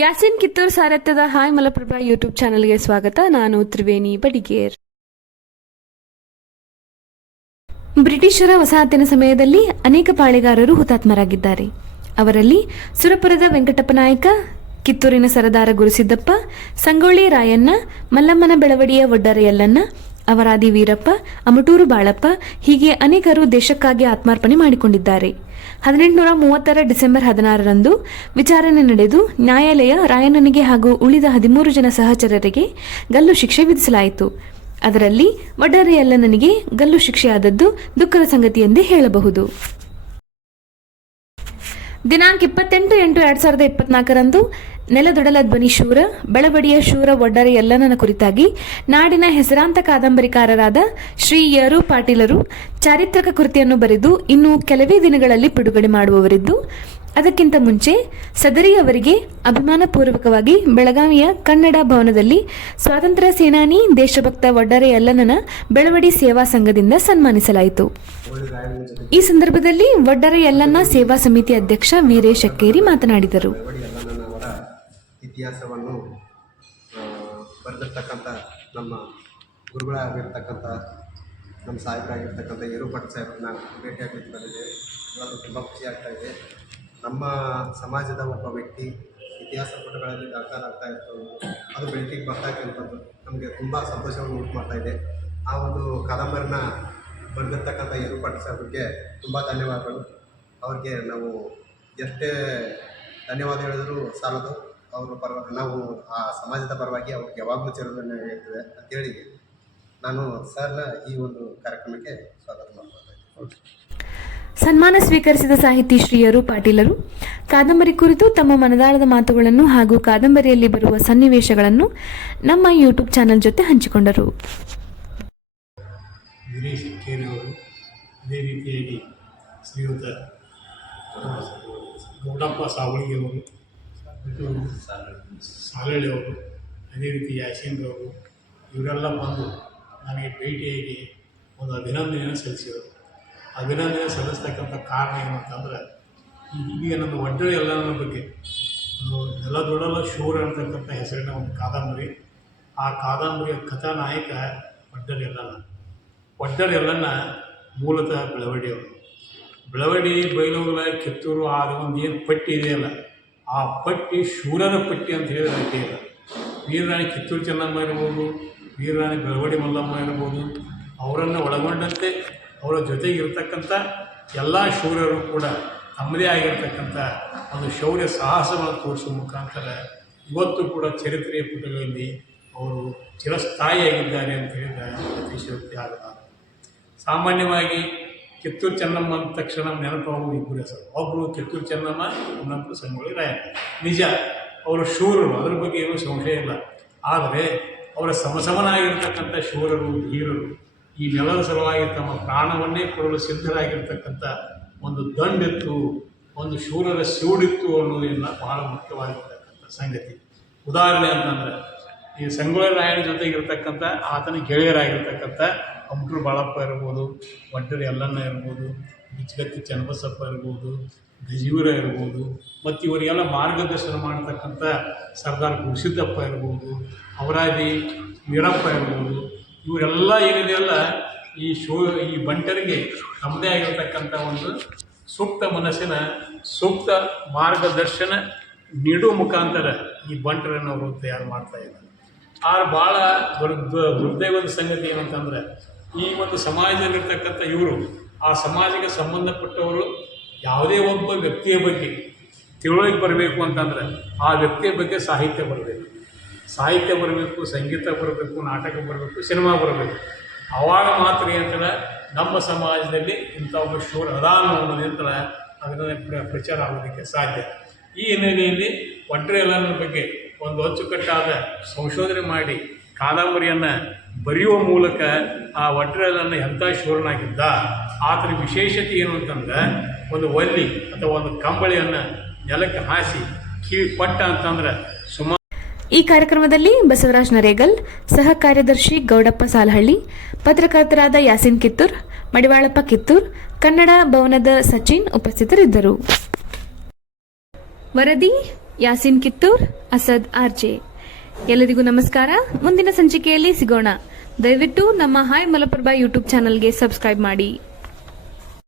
ಯಾಸಿನ್ ಕಿತ್ತೂರ್ ಸಾರಥ್ಯದ hi Malaprabha YouTube ಚಾನೆಲ್ಗೆ ಸ್ವಾಗತ. ನಾನು ತ್ರಿವೇಣಿ ಬಡಿಗೇರ್ ಬ್ರಿಟಿಷರ ವಸಾಹತಿನ ಸಮಯದಲ್ಲಿ ಅನೇಕ ಪಾಳೆಗಾರರು ಹುತಾತ್ಮರಾಗಿದ್ದಾರೆ. ಅವರಲ್ಲಿ ಸುರಪುರದ ವೆಂಕಟಪ್ಪ ನಾಯಕ, ಕಿತ್ತೂರಿನ ಸರದಾರ ಗುರುಸಿದ್ದಪ್ಪ, ಸಂಗೊಳ್ಳಿ ರಾಯಣ್ಣ, ಮಲ್ಲಮ್ಮನ ಬೆಳವಡಿಯ ಒಡ್ಡರ ಯಲ್ಲಣ್ಣ ಅವರಾದಿ ವೀರಪ್ಪ, ಅಮಟೂರು ಬಾಳಪ್ಪ ಹೀಗೆ ಅನೇಕರು ದೇಶಕ್ಕಾಗಿ ಆತ್ಮಾರ್ಪಣೆ ಮಾಡಿಕೊಂಡಿದ್ದಾರೆ. ಹದಿನೆಂಟುನೂರ ಮೂವತ್ತರ ಡಿಸೆಂಬರ್ ಹದಿನಾರರಂದು ವಿಚಾರಣೆ ನಡೆದು ನ್ಯಾಯಾಲಯ ರಾಯಣ್ಣನಿಗೆ ಹಾಗೂ ಉಳಿದ ಹದಿಮೂರು ಜನ ಸಹಚರರಿಗೆ ಗಲ್ಲು ಶಿಕ್ಷೆ ವಿಧಿಸಲಾಯಿತು. ಅದರಲ್ಲಿ ನನಗೆ ಗಲ್ಲು ಶಿಕ್ಷೆಯಾದದ್ದು ದುಃಖದ ಸಂಗತಿ ಎಂದೇ ಹೇಳಬಹುದು. ದಿನಾಂಕ ಇಪ್ಪತ್ತೆಂಟು ಎಂಟು ಎರಡು ಸಾವಿರದ ಇಪ್ಪತ್ನಾಲ್ಕರಂದು ನೆಲದೊಡಲ ಧ್ವನಿ ಶೂರ, ಬೆಳವಡಿಯ ಶೂರ, ಒಡ್ಡರೆ ಎಲ್ಲನ ಕುರಿತಾಗಿ ನಾಡಿನ ಹೆಸರಾಂತ ಕಾದಂಬರಿಕಾರರಾದ ಶ್ರೀ ಯರು ಪಾಟೀಲರು, ಚಾರಿತ್ರಕ ಕೃತಿಯನ್ನು ಬರೆದು ಇನ್ನು ಕೆಲವೇ ದಿನಗಳಲ್ಲಿ ಬಿಡುಗಡೆ ಮಾಡುವವರಿದ್ದು ಅದಕ್ಕಿಂತ ಮುಂಚೆ ಸದರಿ ಅವರಿಗೆ ಅಭಿಮಾನಪೂರ್ವಕವಾಗಿ ಬೆಳಗಾವಿಯ ಕನ್ನಡ ಭವನದಲ್ಲಿ ಸ್ವಾತಂತ್ರ್ಯ ಸೇನಾನಿ ದೇಶಭಕ್ತ ಒಡ್ಡರೆ ಯಲ್ಲನನ ಬೆಳವಡಿ ಸೇವಾ ಸಂಘದಿಂದ ಸನ್ಮಾನಿಸಲಾಯಿತು. ಈ ಸಂದರ್ಭದಲ್ಲಿ ಒಡ್ಡರೆ ಯಲ್ಲನ ಸೇವಾ ಸಮಿತಿ ಅಧ್ಯಕ್ಷ ವೀರೇಶ ಅಕ್ಕೇರಿ ಮಾತನಾಡಿದರು. ಇತಿಹಾಸವನ್ನು ಬರೆದಿರ್ತಕ್ಕಂಥ ನಮ್ಮ ಗುರುಗಳಾಗಿರ್ತಕ್ಕಂಥ, ನಮ್ಮ ಸಾಹೇಬರಾಗಿರ್ತಕ್ಕಂಥ ಯರುಭಟ್ ಸಾಹೇಬ್ರನ್ನ ಭೇಟಿಯಾಗಲಿಕ್ಕೆ ಬಂದಿದ್ದೇವೆ. ಇವತ್ತು ತುಂಬ ಖುಷಿ ಆಗ್ತಾ ಇದೆ. ನಮ್ಮ ಸಮಾಜದ ಒಬ್ಬ ವ್ಯಕ್ತಿ ಇತಿಹಾಸ ಪುಟಗಳಲ್ಲಿ ದಾಖಲಾಗ್ತಾ ಇತ್ತು. ಅದು ಬೆಳಕಿಗೆ ಬರ್ತಾ ಇರುವಂಥದ್ದು ನಮಗೆ ತುಂಬ ಸಂತೋಷವನ್ನು ಉಂಟು ಮಾಡ್ತಾ ಇದೆ. ಆ ಒಂದು ಕಾದಂಬರಿನ ಬರೆದಿರ್ತಕ್ಕಂಥ ಯರುಭಟ್ ಸಾಹೇಬ್ರಿಗೆ ತುಂಬ ಧನ್ಯವಾದಗಳು. ಅವ್ರಿಗೆ ನಾವು ಎಷ್ಟೇ ಧನ್ಯವಾದ ಹೇಳಿದ್ರು ಸಾಲದು. ಅವರ ಪರ ನಾವು ಆ ಸಮಾಜದ ಪರವಾಗಿ ಅವ್ರಿಗೆ ಯಾವಾಗಲೂ ಚಿರೋದನ್ನು ಹೇಳ್ತೇವೆ ಅಂತೇಳಿ ನಾನು ಸರ್ನ ಈ ಒಂದು ಕಾರ್ಯಕ್ರಮಕ್ಕೆ ಸ್ವಾಗತ ಮಾಡ್ತಾ ಇದ್ದೀನಿ. ಸನ್ಮಾನ ಸ್ವೀಕರಿಸಿದ ಸಾಹಿತಿ ಶ್ರೀಯರು ಪಾಟೀಲರು, ಕಾದಂಬರಿ ಕುರಿತು ತಮ್ಮ ಮನದಾಳದ ಮಾತುಗಳನ್ನು ಹಾಗೂ ಕಾದಂಬರಿಯಲ್ಲಿ ಬರುವ ಸನ್ನಿವೇಶಗಳನ್ನು ನಮ್ಮ ಯೂಟ್ಯೂಬ್ ಚಾನೆಲ್ ಜೊತೆ ಹಂಚಿಕೊಂಡರು. ಅದೇ ಶ್ರೀಯುತ ಗೌಡಪ್ಪ ಸಾವಳಿಗೆಯವರು ಸಾಲಳಿಯವರು ಅದೇ ರೀತಿ ಯಾಸೀನ್ರವರು ಇವರೆಲ್ಲ ಬಂದು ನನಗೆ ಭೇಟಿಯಾಗಿ ಒಂದು ಅಭಿನಂದನೆಯನ್ನು ಸಲ್ಲಿಸಿದರು. ಅಭಿನಂದನೆ ಸಲ್ಲಿಸ್ತಕ್ಕಂಥ ಕಾರಣ ಏನು ಅಂತಂದ್ರೆ ಈಗ ನನ್ನ ಒಡ್ಡರಿ ಎಲ್ಲರ ಬಗ್ಗೆ, ಒಂದು ನೆಲದೊಡಲ ಶೂರ ಅಂತಕ್ಕಂಥ ಹೆಸರಿನ ಒಂದು ಕಾದಂಬರಿ, ಆ ಕಾದಂಬರಿಯ ಕಥಾನಾಯಕ ಒಡ್ಡರ್ ಎಲ್ಲನ. ಒಡ್ಡರೆಲ್ಲನ್ನ ಮೂಲತಃ ಬೆಳವಡಿಯವರು ಬೆಳವಡಿ ಬೈಲೂರ ಕಿತ್ತೂರು ಆದ ಒಂದು ಏನು ಪಟ್ಟಿ ಇದೆಯಲ್ಲ ಆ ಪಟ್ಟಿ ಶೂರನ ಪಟ್ಟಿ ಅಂತ ಹೇಳಿದ್ರೆ ಅಡ್ಡಿ ಇಲ್ಲ. ವೀರರಾಣಿ ಕಿತ್ತೂರು ಚೆನ್ನಮ್ಮ ಇರ್ಬೋದು, ವೀರರಾಣಿ ಬೆಳವಡಿ ಮಲ್ಲಮ್ಮ ಇರ್ಬೋದು, ಅವರನ್ನು ಒಳಗೊಂಡಂತೆ ಅವರ ಜೊತೆಗಿರ್ತಕ್ಕಂಥ ಎಲ್ಲ ಶೂರರು ಕೂಡ ತಮ್ಮದೇ ಆಗಿರ್ತಕ್ಕಂಥ ಒಂದು ಶೌರ್ಯ ಸಾಹಸವನ್ನು ತೋರಿಸುವ ಮುಖಾಂತರ ಇವತ್ತು ಕೂಡ ಚರಿತ್ರೆಯ ಪುಟಗಳಲ್ಲಿ ಅವರು ಚಿರಸ್ಥಾಯಿಯಾಗಿದ್ದಾರೆ ಅಂತ ಹೇಳಿದ ಅತಿಶಯೋಕ್ತಿ ಆಗಲಾರದು ಸಾಮಾನ್ಯವಾಗಿ ಕಿತ್ತೂರು ಚೆನ್ನಮ್ಮ ಅಂದ ತಕ್ಷಣ ನೆನಪಾಗುವ ಇಬ್ಬರು ಹೆಸರು ಒಬ್ಬರು ಕಿತ್ತೂರು ಚೆನ್ನಮ್ಮ ಇನ್ನೊಬ್ಬರು ಸಂಗೊಳ್ಳಿ ರಾಯಣ್ಣ. ನಿಜ, ಅವರು ಶೂರರು, ಅದ್ರ ಬಗ್ಗೆ ಏನೂ ಸಂಶಯ ಇಲ್ಲ. ಆದರೆ ಅವರ ಸಮಸಮನಾಗಿರ್ತಕ್ಕಂಥ ಶೂರರು, ಧೀರರು ಈ ನೆಲದ ಸಲುವಾಗಿ ತಮ್ಮ ಪ್ರಾಣವನ್ನೇ ಕೊಡಲು ಸಿದ್ಧರಾಗಿರ್ತಕ್ಕಂಥ ಒಂದು ದಂಡಿತ್ತು, ಒಂದು ಶೂರರ ಸಿವುಡಿತ್ತು ಅನ್ನೋದನ್ನ ಬಹಳ ಮುಖ್ಯವಾಗಿರ್ತಕ್ಕಂಥ ಸಂಗತಿ. ಉದಾಹರಣೆ ಅಂತಂದರೆ, ಈ ಸಂಗೊಳ್ಳಿ ರಾಯಣ್ಣ ಜೊತೆಗಿರ್ತಕ್ಕಂಥ, ಆತನ ಗೆಳೆಯರಾಗಿರ್ತಕ್ಕಂಥ ಅಮ್ಟೂರು ಬಾಳಪ್ಪ ಇರ್ಬೋದು ಒಂಟರಿ ಎಲ್ಲಣ್ಣ ಇರ್ಬೋದು ಬಿಚ್ಚಗತ್ತಿ ಚನ್ನಬಸಪ್ಪ ಇರ್ಬೋದು, ಗಜೀವರ ಇರ್ಬೋದು, ಮತ್ತು ಇವರಿಗೆಲ್ಲ ಮಾರ್ಗದರ್ಶನ ಮಾಡತಕ್ಕಂಥ ಸರ್ದಾರ್ ಗುರುಸಿದ್ದಪ್ಪ ಇರ್ಬೋದು, ಅವರಾದಿ ವೀರಪ್ಪ ಇರ್ಬೋದು ಇವರೆಲ್ಲ ಏನಿದೆಯಲ್ಲ ಈ ಶೋ, ಈ ಬಂಟರಿಗೆ ತಮ್ಮದೇ ಆಗಿರ್ತಕ್ಕಂಥ ಒಂದು ಸೂಕ್ತ ಮನಸ್ಸಿನ, ಸೂಕ್ತ ಮಾರ್ಗದರ್ಶನ ನೀಡುವ ಮುಖಾಂತರ ಈ ಬಂಟರನ್ನು ಅವರು ತಯಾರು ಮಾಡ್ತಾ ಇದ್ದಾರೆ. ಆದ್ರೆ ಭಾಳ ದುರ್ದ ದುರ್ದೈವದ ಸಂಗತಿ ಏನಂತಂದ್ರೆ, ಈ ಒಂದು ಸಮಾಜದಲ್ಲಿರ್ತಕ್ಕಂಥ ಇವರು, ಆ ಸಮಾಜಕ್ಕೆ ಸಂಬಂಧಪಟ್ಟವರು ಯಾವುದೇ ಒಬ್ಬ ವ್ಯಕ್ತಿಯ ಬಗ್ಗೆ ತಿಳುವಳಿಕೆ ಬರಬೇಕು ಅಂತಂದ್ರೆ, ಆ ವ್ಯಕ್ತಿಯ ಬಗ್ಗೆ ಸಾಹಿತ್ಯ ಬರಬೇಕು. ಸಾಹಿತ್ಯ ಬರಬೇಕು, ಸಂಗೀತ ಬರಬೇಕು, ನಾಟಕ ಬರಬೇಕು, ಸಿನಿಮಾ ಬರಬೇಕು. ಅವಾಗ ಮಾತ್ರ ಏನಂತಾರೆ ನಮ್ಮ ಸಮಾಜದಲ್ಲಿ ಇಂಥ ಒಬ್ಬ ಶೂರ ಅದಾನ ಅನ್ನೋದಿಂತ ಅದನ್ನ ಪ್ರ- ಪ್ರಚಾರ ಆಗೋದಕ್ಕೆ ಸಾಧ್ಯ. ಈ ಹಿನ್ನೆಲೆಯಲ್ಲಿ ಒಟ್ಟರೆ ಎಲ್ಲರ ಬಗ್ಗೆ ಒಂದು ಅಚ್ಚುಕಟ್ಟಾದ ಸಂಶೋಧನೆ ಮಾಡಿ ಕಾದಂಬರಿಯನ್ನು ಬರೆಯುವ ಮೂಲಕ ಆ ಒಡ್ರೆಲ್ಲನ್ನು ಎಂಥ ಶೂರನಾಗಿದ್ದ ಆತನ ವಿಶೇಷತೆ ಏನು ಅಂತಂದ್ರೆ, ಒಂದು ಒಲ್ಲಿ ಅಥವಾ ಒಂದು ಕಂಬಳಿಯನ್ನು ನೆಲಕ್ಕೆ ಹಾಸಿ ಕಿವಿ ಪಟ್ಟ ಅಂತಂದ್ರೆ ಸುಮಾರು ಈ ಕಾರ್ಯಕ್ರಮದಲ್ಲಿ ಬಸವರಾಜ್ ನರೇಗಲ್, ಸಹ ಕಾರ್ಯದರ್ಶಿ ಗೌಡಪ್ಪ ಸಾಲಹಳ್ಳಿ, ಪತ್ರಕರ್ತರಾದ ಯಾಸಿನ್ ಕಿತ್ತೂರ್, ಮಡಿವಾಳಪ್ಪ ಕಿತ್ತೂರ್, ಕನ್ನಡ ಭವನದ ಸಚಿನ್ ಉಪಸ್ಥಿತರಿದ್ದರು. ವರದಿ, ಯಾಸಿನ್ ಕಿತ್ತೂರ್, ಅಸದ್ ಆರ್ಜೆ. ಎಲ್ಲರಿಗೂ ನಮಸ್ಕಾರ. ಮುಂದಿನ ಸಂಚಿಕೆಯಲ್ಲಿ ಸಿಗೋಣ. ದಯವಿಟ್ಟು ನಮ್ಮ ಹಾಯ್ ಮಲಪ್ರಭಾ ಯೂಟ್ಯೂಬ್ ಚಾನೆಲ್ಗೆ ಸಬ್ಸ್ಕ್ರೈಬ್ ಮಾಡಿ.